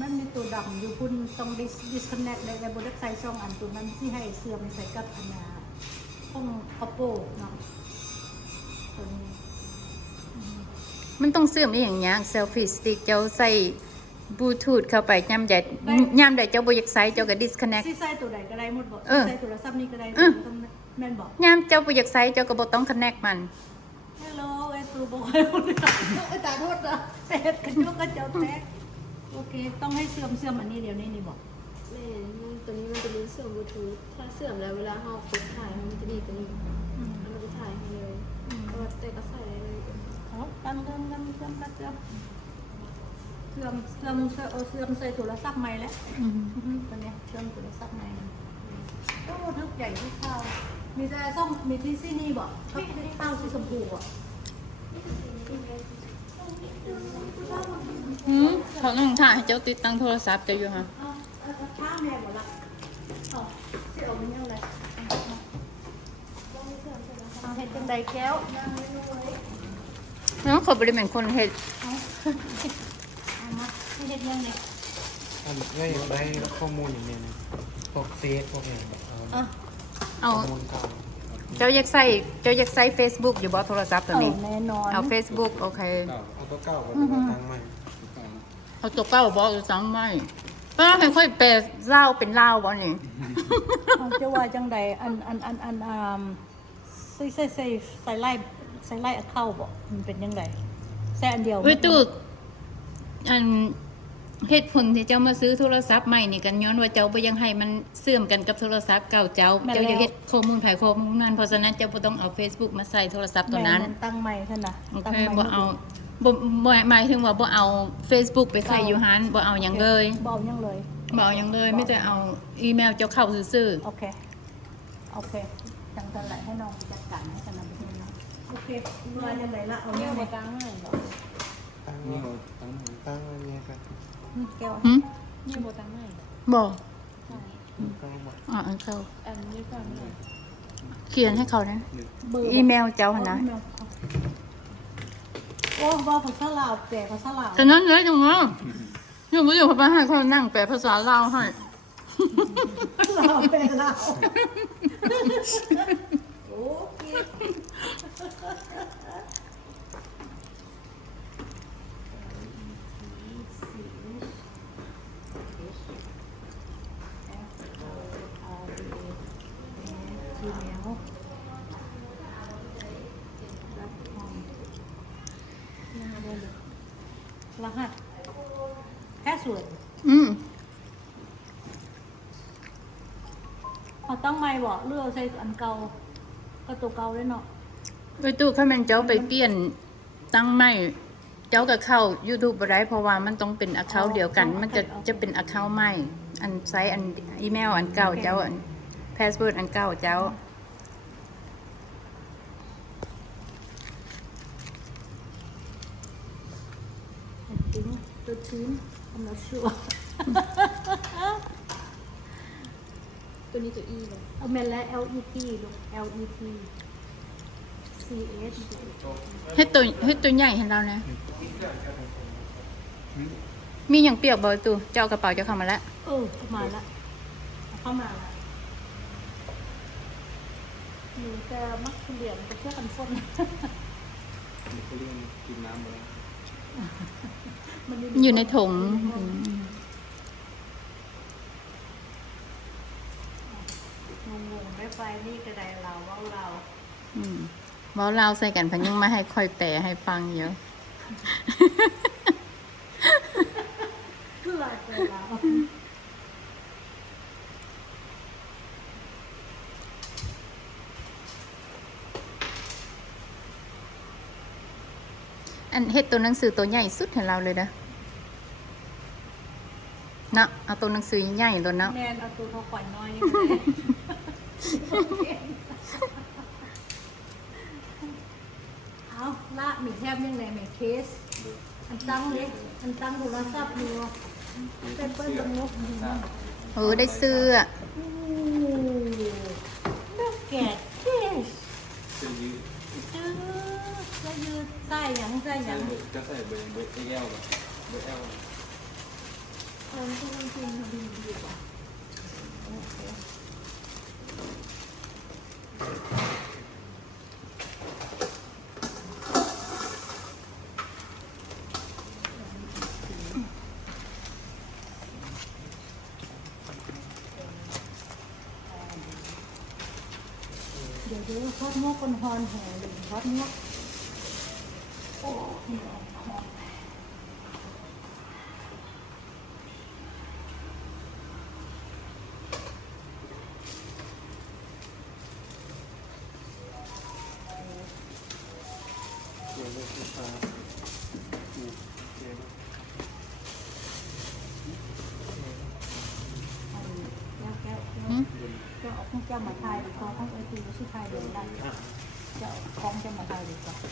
มันมีตัวดำอยู่พุ่นต้องdisconnect ในบนเว็บไซต์2 อันตัวนั้นที่ให้เสื่อมใส่กับอันน่ะห้อง Oppo เนาะตัวนี้มันต้องเสื่อมอีอย่างเงี้ยเซลฟี่สติ๊กเจ้าใส่บลูทูธเข้าไปย่ำใดเจ้าบ่อยากใส่เจ้าก็ disconnect สิใส่ตัวใดก็ได้หมดบ่ใส่โทรศัพท์นี้ก็ได้แม่นบ่ย่ำเจ้าบ่อยากใส่เจ้าก็บ่ต้อง connect มัน Hello ไอ้ตัวบ่ค่อยรู้เรื่องไอ้ตาโทษนะแต่เฮ็ดกันอยู่กับเจ้าแท้โอเคต้องให้เสื่อมอันนี้เดี๋ยวนี้นี่บ่แม่ตัวนี้มันจะมีเสื่อมบลูทูธถ้าเสื่อมแล้วเวลาเรากดถ่ายมันจะดีตัวนี้มันจะถ่ายให้เลยแต่ก็ใส่ได้เลยตั้งเสื่อมใส่โทรศัพท์ใหม่แล้วตัวเนี้ยเสื่อมโทรศัพท์ใหม่ต้องทึกใหญ่ที่ข้าวมีแต่ซ่อมมีที่ซี่นี่บ่ข้าวสีชมพูบ่เขาต้องถ่ายให้เจ้าติดตั้งโทรศัพท์เจ้าอยู่ฮะข้าวแม่บ่ละสิเอามันยังไงเอาเฮ็ดจังได๋แก้วนั่งไม่รู้ไว้น้องเขาบ่ได้เป็นคนเฮ็ดเอามาเฮ็ดยังไงก็ยังได้ข้อมูลอย่างเงี้ยนะพวกเฟซพวกอะไรเอาข้อมูลเก่าเจ้าอยากใส่ Facebook อยู่บ่โทรศัพท์ตัวนี้แน่นอนเอา Facebook โอเคเอาตัวเก่ากับตัวตั้งใหม่เอาตัวเก่าบ่ตัวสังใหม่ป้าค่อยๆแปลลาวเป็นลาวบ่นี่จะว่าจังใดอันใส่ไล่เข้าบ่มันเป็นยังไงใส่อันเดียวเว้ยตู่อันเหตุผลที่เจ้ามาซื้อโทรศัพท์ใหม่นี่กันย้อนว่าเจ้าบ่ยังให้มันเสื่อมกันกับโทรศัพท์เก่าเจ้าอยากเฮ็ดข้อมูลภายข้อมูลนั้นเพราะฉะนั้นเจ้าบ่ต้องเอา Facebook มาใส่โทรศัพท์ตัวนั้นตั้งใหม่ซั่นน่ะโอเคบ่เอาบ่หมายถึงว่าบ่เอา Facebook ไปใส่อยู่หันบ่เอาหยังเลยบ่เอาหยังเลยไม่แต่เอาอีเมลเจ้าเข้าซื่อโอเคจังซั่นแหละให้น้องจัดการให้กันนะพี่น้องโอเคมาจังได๋ละเอาเนี่ยมาตั้งให้บ่ตั้งเนี่ยครับแก้วนี่โบตังไม่บ่ตั้งหมดอันเข้าอันนี้ก่อนเลยเขียนให้เขานะอีเมลเจ้าหั่นนะโอ้ว่าภาษาลาวแปลภาษาลาวฉะนั้นเลยจังว่าอยู่บ่อยู่พระให้เขานั่งแปลภาษาลาวให้ลาวแปลลาวโอเครหัสแค่ส่วนเขาตั้งไม่บอกเลือกใส่อันเก่าก็ตัวเก่าได้เนาะไปตู้ข้ามันเจ้าไปเปลี่ยนตั้งไม่เจ้ากับเข้า YouTube บ่ได้เพราะว่ามันต้องเป็น account เดียวกันมันจะเป็น account ใหม่อันไซต์อันอีเมลอันเก่าเจ้าอัน password อันเก่าเจ้าตัวชื้นI'm not sure ตัวนี้ตัว E เลยเอาแม่และ LET ลูก LET CH ให้ตัวใหญ่ให้เรานะมีอย่างเปียกบ่ตู้เจ้ากระเป๋าจะเข้ามาแล้วเข้ามาแล้วอยู่แต่มักเรียนกับเพื่อกันฝนเขาเรียกกินน้ำเลยอยู่ในถุงงงได้ไฟนี่กระไดเราว่าเราว่าเราใส่กันพันยังมาให้คอยแปลให้ฟังเยอะลายไปเราอันเฮ็ดตัวหนังสือตัวใหญ่สุดให้เราเลยนะเนาะเอาตัวหนังสือใหญ่ตัวเนาะแนนเอาตัวเขาขวัญน้อยเอาละมีแทบยังไงมีเคสอันตั้งเลยอันตั้งโทรศัพท์อยู่เป็นเปิ้ลตรงนู้นได้ซื้อลูกแกะเคสแล้วยืดใส่ยังจะใส่เบอร์ XL แบบเบอร์ L ตอนที่มันกินมันดีอยู่อ่ะ โอเคเดี๋ยวทอดงอกคนฮอนแห่หรือทอดงอกโอ้ยหอม เดี๋ยวเลยลูกค้าถูกเดี๋ยว แก้ว หืม จะเอาของเจ้ามาทายดีกว่าของไอตีก็ชื่อทายเดินได้ อ่ะ จะเอาของเจ้ามาทายดีกว่า เ